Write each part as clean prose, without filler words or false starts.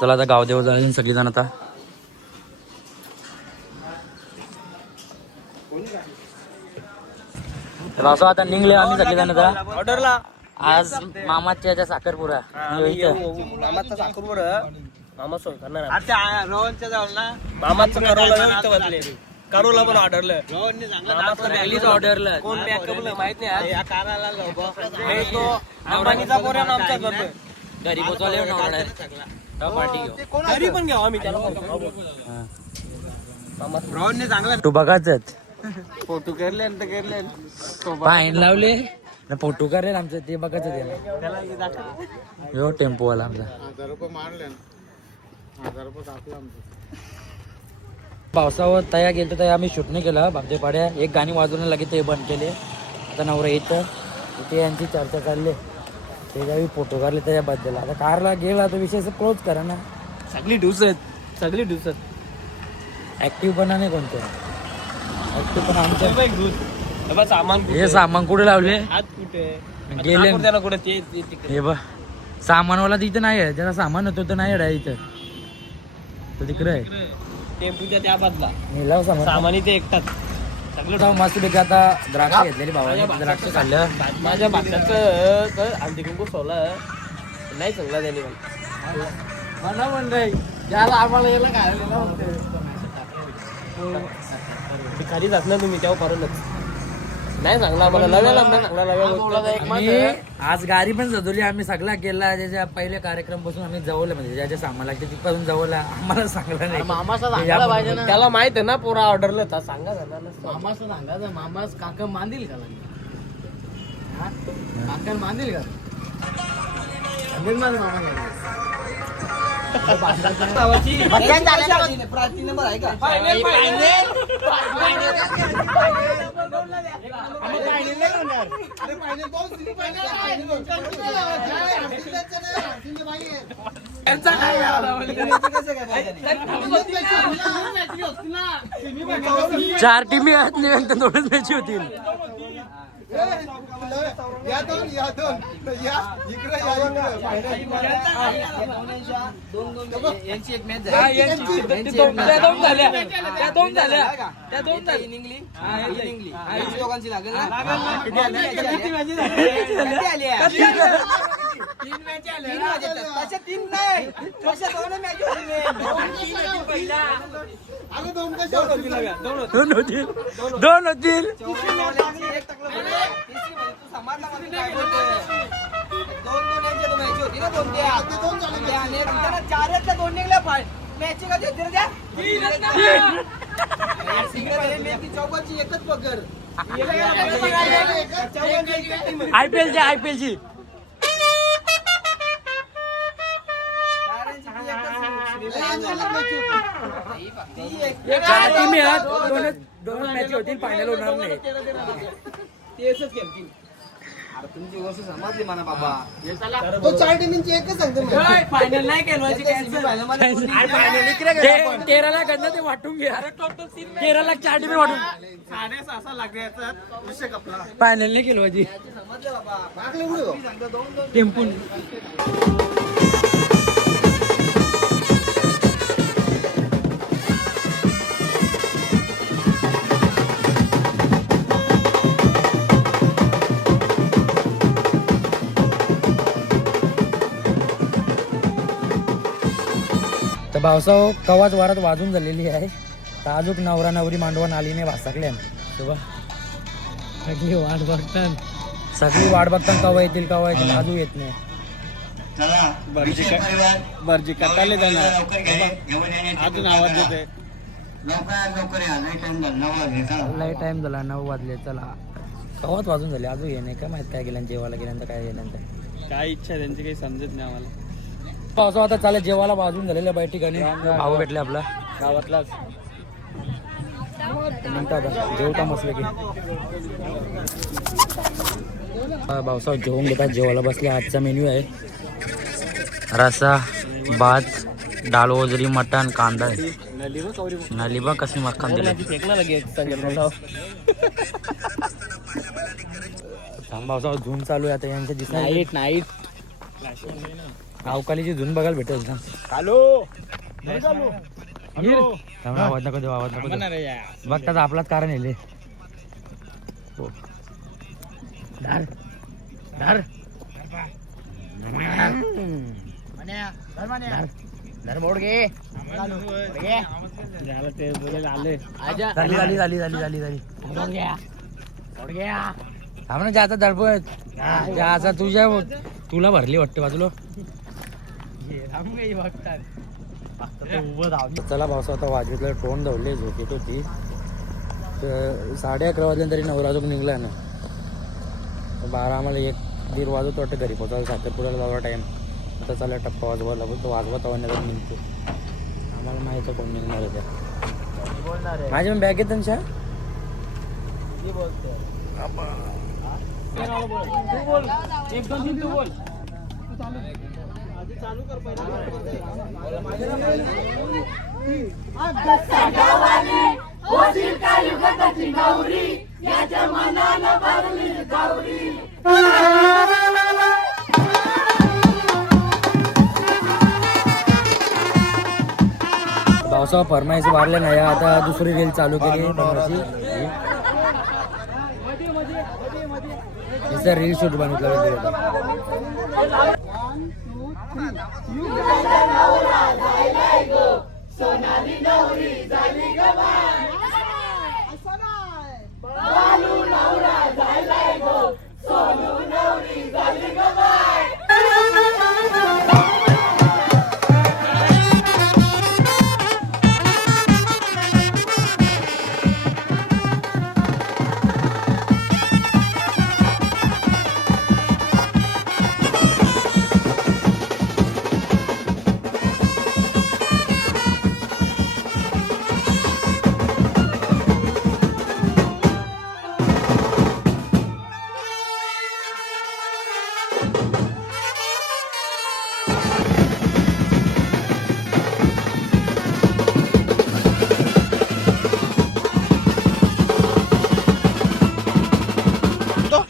चला आता गाव देव जाईल सगळीजण आता. असं आता निघले आम्ही सगळेजण आता ऑर्डरला. आज मामाच्या याच्या साखरपुरा मामाचा साखरपुरा मामा सोय करणार रोहनच्या जाऊन ना मामाचं करोला पण ऑर्डरलं ऑर्डरलं कोण मेकअपला माहित नाही या काराला तो अंबानीचा पोऱ्यानं आमच्या घरी पोचवाले पार्टी घेऊ घरी पण घेऊ आम्ही त्याला रोहनने चांगला तू बघाच फोटो केले तर केले पाईन लावले ना फोटो करेल आमचं ते बघायचं त्याला. हो टेम्पोवाला आमचा 1000 रुपये मारले 1000 रुपये टाकले आमचं. पावसावर तया गेलं तर आम्ही शूट नाही केलं बापदे पाड्या. एक गाणी वाजवून लगेच ते बंद केले. आता नवरा येतं ते यांची चर्चा चालले ते काही फोटो काढले त्याच्याबद्दल. आता कारला गेला तर विषय क्लोज करा ना. सगळी दिवसात ऍक्टिव्ह पण नाही कोणतं ऍक्टिव्ह पण आमचं सामान हे सामान कुठे लावले हात कुठे गेले त्याला कुठे ते हे बघ सामानवाला तिथं नाही आहे. ज्याला सामान होतं तर नाही आहे इथं तो तिकडे आहे टेम्पूच्या त्या बाजूला नेला सामानी ते एकटाच सगळं मस्त पैकी. आता द्राक्ष घेतलेली भावाने द्राक्ष खाल्लं. माझ्या भाच्याचं हल्दी कुंकू सोला नाही चांगला त्याने म्हणा म्हणलं ज्याला आम्हाला याला खायला खाली जात ना तुम्ही तेव्हा करूनच नाही चांगला आम्हाला नव्याला नाही चांगला नव्या. आज गाडी पण सजवली आम्ही सगळा केला. ज्याच्या पहिले कार्यक्रम पासून आम्ही जवळ म्हणजे ज्याच्या सामान लागते तिथपासून जवळ आम्हाला सांगला नाही. मामाचा सांगायला पाहिजे ना त्याला माहित आहे ना पोरा ऑर्डरला तर सांगा मामाचं सांगायचं मामाच काका मांदील का काका मांदील का माझं मामा नंबर आहे का चार टीमी आहेत निरंतर दोनच मॅची होतील. यांची एक मॅच झाली त्या दोन झाल्या इंग्लिश लोकांची लागेल तीन मॅच आल्या तीन नाही दोन होतील. दोन निघल्या मॅच चौकाची एकच पकड आयपीएलची चार टीमी आहेत दोन मॅच होतील. फायनल होणार नाही. तुमची गोष्ट समजली म्हणा बाबा. फायनल नाही तेराला गंदा ते वाटून घ्या. तेराला 4 टीमी वाटून फायनल नाही केलं पाहिजे टेम्पून. तर पावसाव कवाच वारात वाजून झालेली आहे. तर अजून नवरा नवरी मांडवण आली नाही भासाकल्या सगळी वाट बघतात कवा येतील अजून येत नाही. बर्जी कटाले जाणार अजून आवाज देते. लय टाइम झाला 9 वाजले. चला कवाच वाजून झाले अजून ये नाही. काय माहित काय गेल्यानंतर जेवायला गेल्यानंतर काय गेल्यानंतर काय इच्छा त्यांची काही समजत नाही आम्हाला. पावसा आता चालेल जेवायला वाजून झालेल्या बाई ठिकाणी भाऊ भेटले आपला गावातलाच म्हणतात जेवता मसले की पावसावर जेवून घेतात. जेवायला बसले. आजचा मेन्यू आहे रसा भात डाळ वजरी मटण कांदा आहे. नलिबा कशी मक्खन दिले. थांबावसा झूम चालू आहे आता यांच्या दिसणार नाईट नाईट अवकालीची झूम बघायला भेटेल ना. थांबा, आवाज नको देऊ, आवाज नको देऊ. बघ त्याचा आपलाच कारण येले. धर धर धर मोड घे. झाली झाली झाली झाली झाली झाली. थांब ना, ज्याचा दडपत ज्याचा तुला भरली वाटते बाजूला. चला भाऊसा आता वाजवीतलं टोन धावले झोपेत होती तर 11:30 वाजल्या तरी नवरा अजून निघला ना. 12 आम्हाला 1-1:30 वाजत वाटतं घरी पोचायला. साखरपुड्याला जावा टाईम आता चालला टप्पा वाजवा लागून तो वाजवत आव्हाने निघतो. आम्हाला माहिती कोण निघणार आहे त्या. माझी पण बॅग येत त्यांच्या पावसावर फरमाईश वाढले नाही. आता दुसरी रील चालू केली रील शूट बनवलं.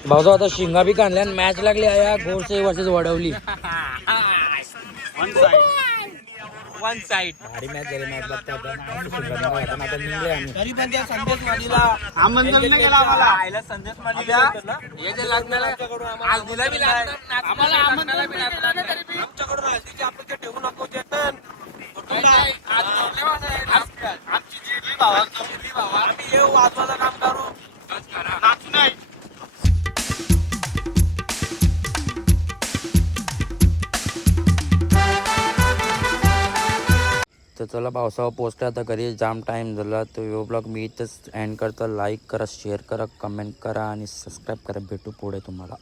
भाऊजा आता शिंगा बी काढल्या आणि मॅच लागली आहे Godse versus Wadavali. One side भारी मॅच झाली. मॅच बघता आता निघले आम्ही. तरी पण त्या संदेश मालीला आमंत्रण नाही केलं आम्हाला. आईला संदेश मालीला हे जे लग्नाला आज दिला बी लागणार आम्हाला आमंत्रण बी लागणार तरी आमच्याकडून हल्दीची अपेक्षा ठेवू नको चेतन. आमची जिरली भावा आम्ही येऊ वाजवायचं काम करू नाचू नाही. तर चला पावसावर पोचते आता घरी. जाम टाईम झाला. तो व्हिडिओ ब्लॉग मी इथंच एंड करतो. लाईक करा, शेअर करा, कमेंट करा आणि सबस्क्राईब करा. भेटू पुढे तुम्हाला.